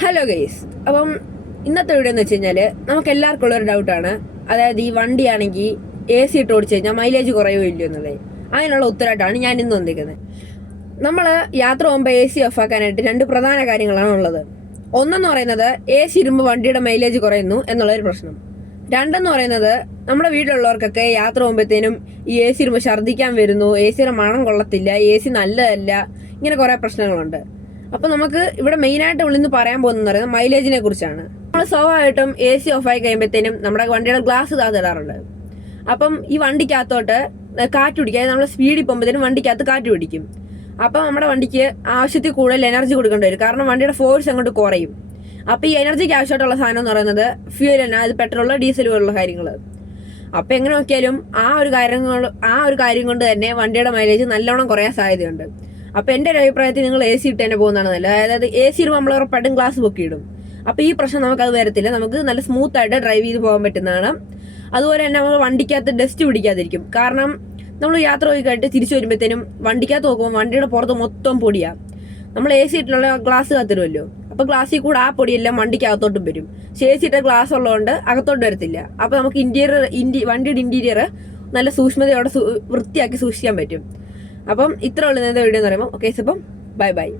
Hello guys, അപ്പം ഇന്നത്തെ video എന്ന് വെച്ച് കഴിഞ്ഞാൽ നമുക്ക് എല്ലാവർക്കും ഉള്ളൊരു ഡൗട്ടാണ്. അതായത് ഈ വണ്ടിയാണെങ്കിൽ AC ഇട്ട് ഓടിച്ചു കഴിഞ്ഞാൽ മൈലേജ് കുറയോ ഇല്ലയോ എന്നുള്ളത്. അതിനുള്ള ഉത്തരമായിട്ടാണ് ഞാൻ ഇന്ന് വന്നിരിക്കുന്നത്. നമ്മൾ യാത്ര പോകുമ്പോൾ AC ഓഫ് ആക്കാനായിട്ട് രണ്ട് പ്രധാന കാര്യങ്ങളാണ് ഉള്ളത്. ഒന്നെന്ന് പറയുന്നത് AC ഇടുമ്പോൾ വണ്ടിയുടെ മൈലേജ് കുറയുന്നു എന്നുള്ളൊരു പ്രശ്നം. രണ്ടെന്ന് പറയുന്നത് നമ്മുടെ വീട്ടിലുള്ളവർക്കൊക്കെ യാത്ര പോകുമ്പോഴത്തേനും ഈ AC ഇടുമ്പോൾ ഛർദ്ദിക്കാൻ വരുന്നു, ACയുടെ മണം കൊള്ളത്തില്ല, AC നല്ലതല്ല, ഇങ്ങനെ കുറേ പ്രശ്നങ്ങളുണ്ട്. അപ്പൊ നമുക്ക് ഇവിടെ മെയിനായിട്ട് ഉള്ളിന്ന് പറയാൻ പോകുന്നത് പറയുന്നത് മൈലേജിനെ കുറിച്ചാണ്. നമ്മൾ സ്വാഭാവികമായിട്ടും AC ഓഫ് ആയി കഴിയുമ്പോഴത്തേനും നമ്മുടെ വണ്ടിയുടെ ഗ്ലാസ് താത്തിടാറുണ്ട്. അപ്പം ഈ വണ്ടിക്കകത്തോട്ട് കാറ്റ് പിടിക്കാതെ നമ്മൾ സ്പീഡിൽ പോകുമ്പോഴത്തേനും വണ്ടിക്കകത്ത് കാറ്റ് പിടിക്കും. അപ്പം നമ്മുടെ വണ്ടിക്ക് ആവശ്യത്തിൽ കൂടുതൽ എനർജി കൊടുക്കേണ്ടി വരും, കാരണം വണ്ടിയുടെ ഫോഴ്സ് അങ്ങോട്ട് കുറയും. അപ്പൊ ഈ എനർജിക്ക് ആവശ്യമായിട്ടുള്ള സാധനം എന്ന് പറയുന്നത് ഫ്യൂൽ തന്നെ, അത് പെട്രോളോ ഡീസൽ പോലുള്ള കാര്യങ്ങൾ. അപ്പൊ എങ്ങനെ നോക്കിയാലും ആ ഒരു കാര്യം കൊണ്ട് തന്നെ വണ്ടിയുടെ മൈലേജ് നല്ലോണം കുറയാൻ സാധ്യതയുണ്ട്. അപ്പൊ എന്റെ ഒരു അഭിപ്രായത്തിൽ നിങ്ങൾ AC ഇട്ട് തന്നെ പോകുന്നതാണ് നല്ലത്. അതായത് AC ഇടുമ്പോൾ നമ്മൾ ഉറപ്പായിട്ടും ഗ്ലാസ് പൊക്കിയിടും. അപ്പൊ ഈ പ്രശ്നം നമുക്ക് അത് വരത്തില്ല, നമുക്ക് നല്ല സ്മൂത്ത് ആയിട്ട് ഡ്രൈവ് ചെയ്ത് പോകാൻ പറ്റുന്നതാണ്. അതുപോലെ തന്നെ നമ്മൾ വണ്ടിക്കകത്ത് ഡസ്റ്റ് പിടിക്കാതിരിക്കും. കാരണം നമ്മൾ യാത്ര പോയി കഴിഞ്ഞിട്ട് തിരിച്ചു വരുമ്പോഴത്തേനും വണ്ടിക്കകത്ത് നോക്കുമ്പോൾ വണ്ടിയുടെ പുറത്ത് മൊത്തം പൊടിയാ. നമ്മൾ AC ഇട്ടുള്ള ഗ്ലാസ് കാത്തിടുമല്ലോ, അപ്പൊ ഗ്ലാസ്സിൽ കൂടെ ആ പൊടിയെല്ലാം വണ്ടിക്കകത്തോട്ടും വരും. പക്ഷെ AC ഇട്ട ഗ്ലാസ് ഉള്ളതുകൊണ്ട് അകത്തോട്ട് വരത്തില്ല. അപ്പൊ നമുക്ക് വണ്ടിയുടെ ഇന്റീരിയർ നല്ല സൂക്ഷ്മതയോടെ വൃത്തിയാക്കി സൂക്ഷിക്കാൻ പറ്റും. അപ്പം ഇത്ര ഉള്ള വീഡിയോ എന്ന് പറയുമ്പോൾ ഓക്കെ, അപ്പം ബൈ ബൈ.